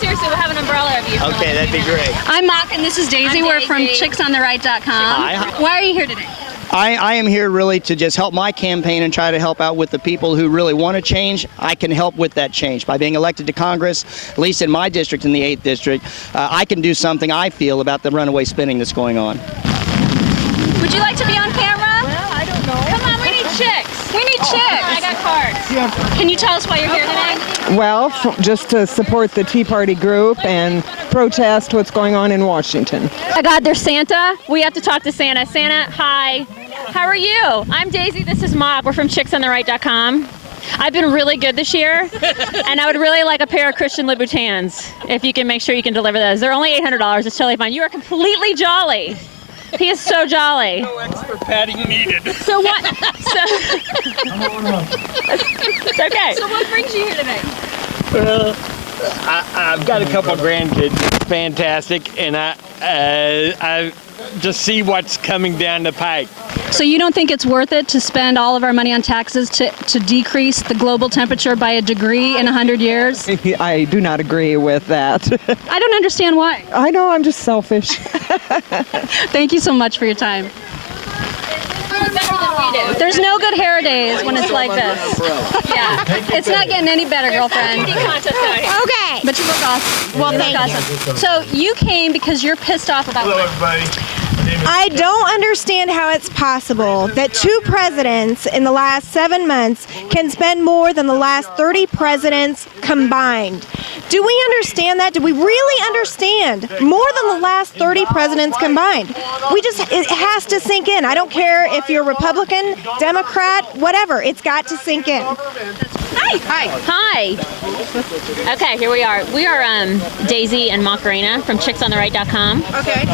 seriously, we'll have an umbrella of you. Okay, that'd be great. I'm Mock, and this is Daisy. We're from chicksontheright.com. Hi. Why are you here today? I am here really to just help my campaign and try to help out with the people who really want to change. I can help with that change. By being elected to Congress, at least in my district, in the 8th District, I can do something I feel about the runaway spending that's going on. Would you like to be on camera? Well, I don't know. Come on, we need chicks. We need chicks. I got cards. Yeah. Can you tell us why you're here today? Well, just to support the Tea Party group and protest what's going on in Washington. Oh God, there's Santa. We have to talk to Santa. Santa, hi. How are you? I'm Daisy. This is Mock. We're from chicksontheright.com. I've been really good this year, and I would really like a pair of Christian Louboutins, if you can make sure you can deliver those. They're only $800. It's totally fine. You are completely jolly. He is so jolly. No extra padding needed. So what? It's okay. So what brings you here today? Well, I've got a couple of grandkids. It's fantastic, and I just see what's coming down the pike. So you don't think it's worth it to spend all of our money on taxes to decrease the global temperature by a degree in 100 years? I do not agree with that. I don't understand why. I know, I'm just selfish. Thank you so much for your time. There's no good hair days when it's like this. Yeah, it's not getting any better, girlfriend. Okay. But you look awesome. Well, thank you. So you came because you're pissed off about what? I don't understand how it's possible that 2 presidents in the last 7 months can spend more than the last 30 presidents combined. Do we understand that? Do we really understand more than the last 30 presidents combined? It has to sink in. I don't care if you're Republican, Democrat, whatever. It's got to sink in. Hi. Hi. Okay, here we are. We are Daisy and Macarena from chicksontheright.com. Okay.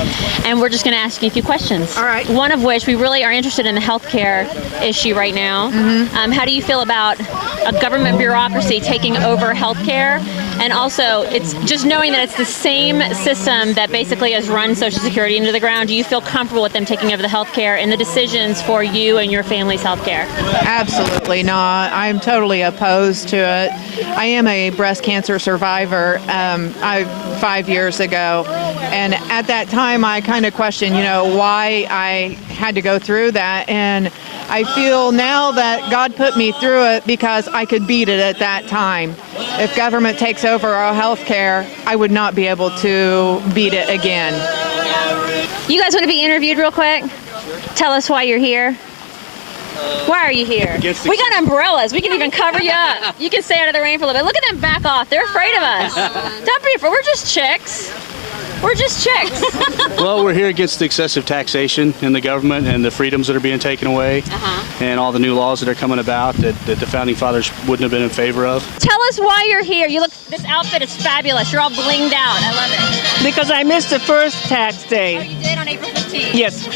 And we're just going to ask you a few questions. All right. One of which we really are interested in the healthcare issue right now. Mm-hmm. How do you feel about a government bureaucracy taking over healthcare? And also, it's just knowing that it's the same system that basically has run Social Security into the ground. Do you feel comfortable with them taking over the healthcare and the decisions for you and your family's healthcare? Absolutely not. I'm totally opposed to it. I am a breast cancer survivor 5 years ago, and at that time I kind of questioned, why I had to go through that, and I feel now that God put me through it because I could beat it at that time. If government takes over our health care, I would not be able to beat it again. You guys want to be interviewed real quick? Tell us why you're here. Why are you here? We got umbrellas. We can even cover you up. You can stay out of the rain for a little bit. Look at them back off. They're afraid of us. Don't be afraid. We're just chicks. We're just chicks. Well, we're here against the excessive taxation in the government and the freedoms that are being taken away, and all the new laws that are coming about that the Founding Fathers wouldn't have been in favor of. Tell us why you're here. This outfit is fabulous. You're all blinged out. I love it. Because I missed the first tax day. Oh, you did on April 15th? Yes.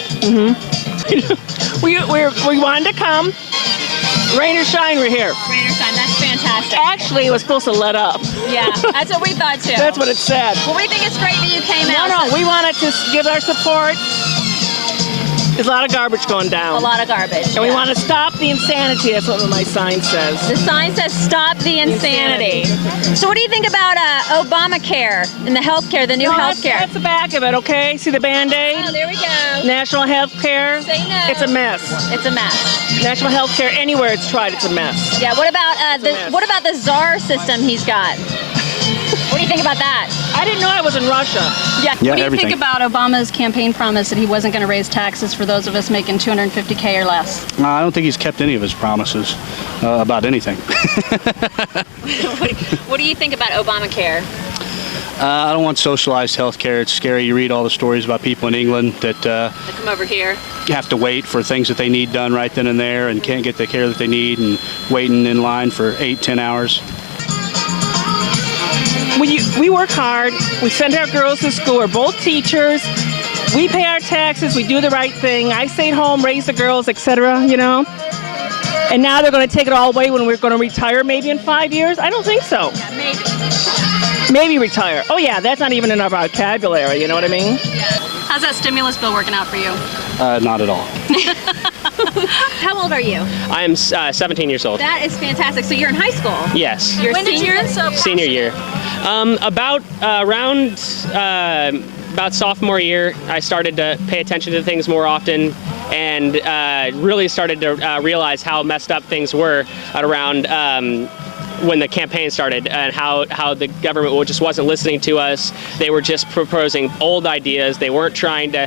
We wanted to come. Rain or shine, we're here. Rain or shine, that's fantastic. Actually, it was supposed to let up. Yeah, that's what we thought too. That's what it said. Well, we think it's great that you came out. No, we wanted to give our support. There's a lot of garbage going down. A lot of garbage. And we want to stop the insanity. That's what my sign says. The sign says stop the insanity. So what do you think about Obamacare and the healthcare, the new healthcare? That's the back of it, okay? See the Band-Aid? Oh, there we go. National healthcare. Say no. It's a mess. It's a mess. National healthcare, anywhere it's tried, it's a mess. Yeah, what about the czar system he's got? What do you think about that? I didn't know I was in Russia. Yeah. Yeah, What do you everything. think about Obama's campaign promise that he wasn't going to raise taxes for those of us making $250K or less? I don't think he's kept any of his promises about anything. What do you think about Obamacare? I don't want socialized health care. It's scary. You read all the stories about people in England that They come over here. have to wait for things that they need done right then and there and can't get the care that they need and waiting in line for 8-10 hours. We work hard. We send our girls to school. We're both teachers. We pay our taxes. We do the right thing. I stayed home, raised the girls, etc., And now they're going to take it all away when we're going to retire maybe in 5 years? I don't think so. Yeah, maybe. Maybe retire. Oh, yeah, that's not even in our vocabulary, you know what I mean? Yeah. How's that stimulus bill working out for you? Not at all. How old are you? I am 17 years old. That is fantastic. So you're in high school? Yes. You're When did you get so Senior year. About sophomore year, I started to pay attention to things more often and really started to realize how messed up things were at around when the campaign started, and how the government just wasn't listening to us. They were just proposing old ideas. They weren't trying to,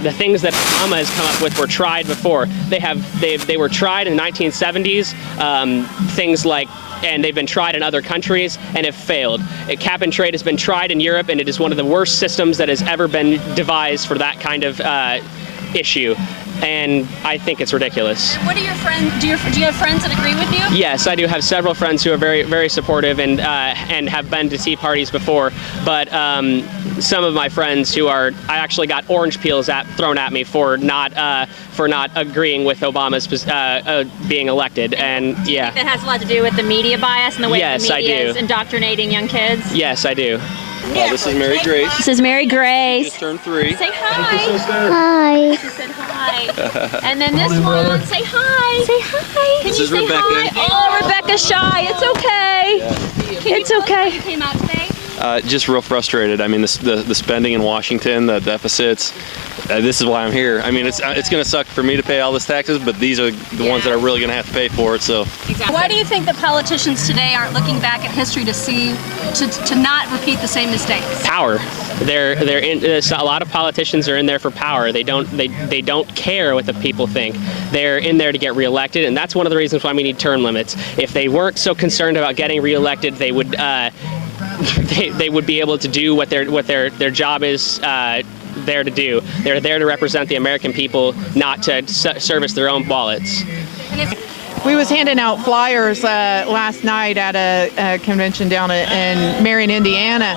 the things that Obama has come up with were tried before. They were tried in the 1970s, things like, and they've been tried in other countries and have failed. Cap and trade has been tried in Europe, and it is one of the worst systems that has ever been devised for that kind of issue. And I think it's ridiculous. What are your friends? Do you have friends that agree with you? Yes, I do have several friends who are very, very supportive and have been to tea parties before. But some of my friends I actually got orange peels thrown at me for not agreeing with Obama's being elected. And yeah. That has a lot to do with the media bias and the way Yes, the media I do. is indoctrinating young kids. Yes, I do. This is Mary Grace. This is Mary Grace. Just turned 3. Say hi. Hi. She said hi. And then this one, say hi. Say hi. Can This you is say Rebecca. hi? Oh, Rebecca's shy. It's okay. It's okay. You came out today. Just real frustrated. I mean, the spending in Washington, the deficits. This is why I'm here. I mean, it's going to suck for me to pay all this taxes, but these are the ones that are really going to have to pay for it. So. Exactly. Why do you think that politicians today aren't looking back at history to see to not repeat the same mistakes? Power. A lot of politicians are in there for power. They don't care what the people think. They're in there to get reelected, and that's one of the reasons why we need term limits. If they weren't so concerned about getting reelected, they would they would be able to do what their job is there to do. They're there to represent the American people, not to service their own wallets. We was handing out flyers last night at a convention down in Marion, Indiana,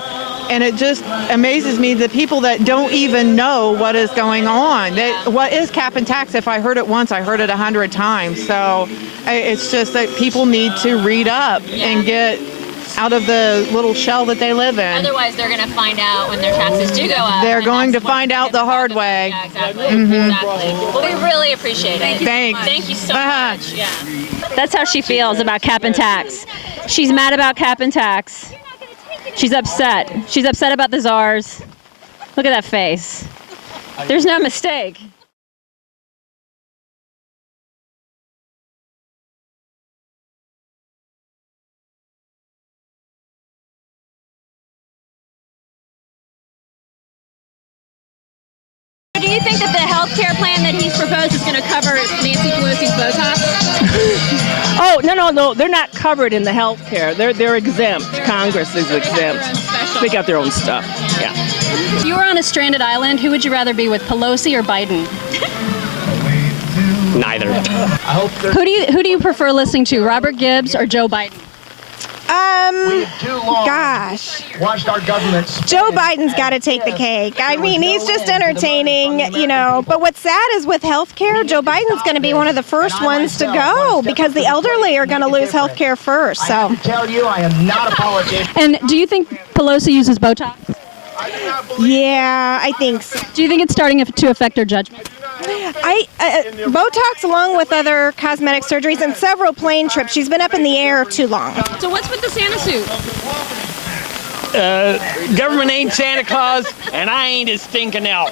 and it just amazes me the people that don't even know what is going on. What is cap and tax? If I heard it once, I heard it 100 times. So it's just that people need to read up and get out of the little shell that they live in. Otherwise, they're going to find out when their taxes do go up. They're going to find out the hard way. Yeah, exactly. Exactly. Well, we really appreciate it. Thanks. Thank you so much. Yeah. That's how she feels about cap and tax. She's mad about cap and tax. She's upset. She's upset about the czars. Look at that face. There's no mistake. Do you think that the health care plan that he's proposed is going to cover Nancy Pelosi's Botox? Oh, no. They're not covered in the health care. They're exempt. Congress is exempt. They got their own stuff. Yeah. If you were on a stranded island, who would you rather be with, Pelosi or Biden? Neither. Who do you prefer listening to, Robert Gibbs or Joe Biden? Gosh. Joe Biden's got to take the cake. I mean, he's just entertaining, But what's sad is with health care, Joe Biden's going to be one of the first ones to go because the elderly are going to lose health care first. So. I tell you, I am not a politician. And do you think Pelosi uses Botox? Yeah, I think so. Do you think it's starting to affect her judgment? Botox, along with other cosmetic surgeries and several plane trips, she's been up in the air too long. So what's with the Santa suit? Government ain't Santa Claus, and I ain't his stinking elf.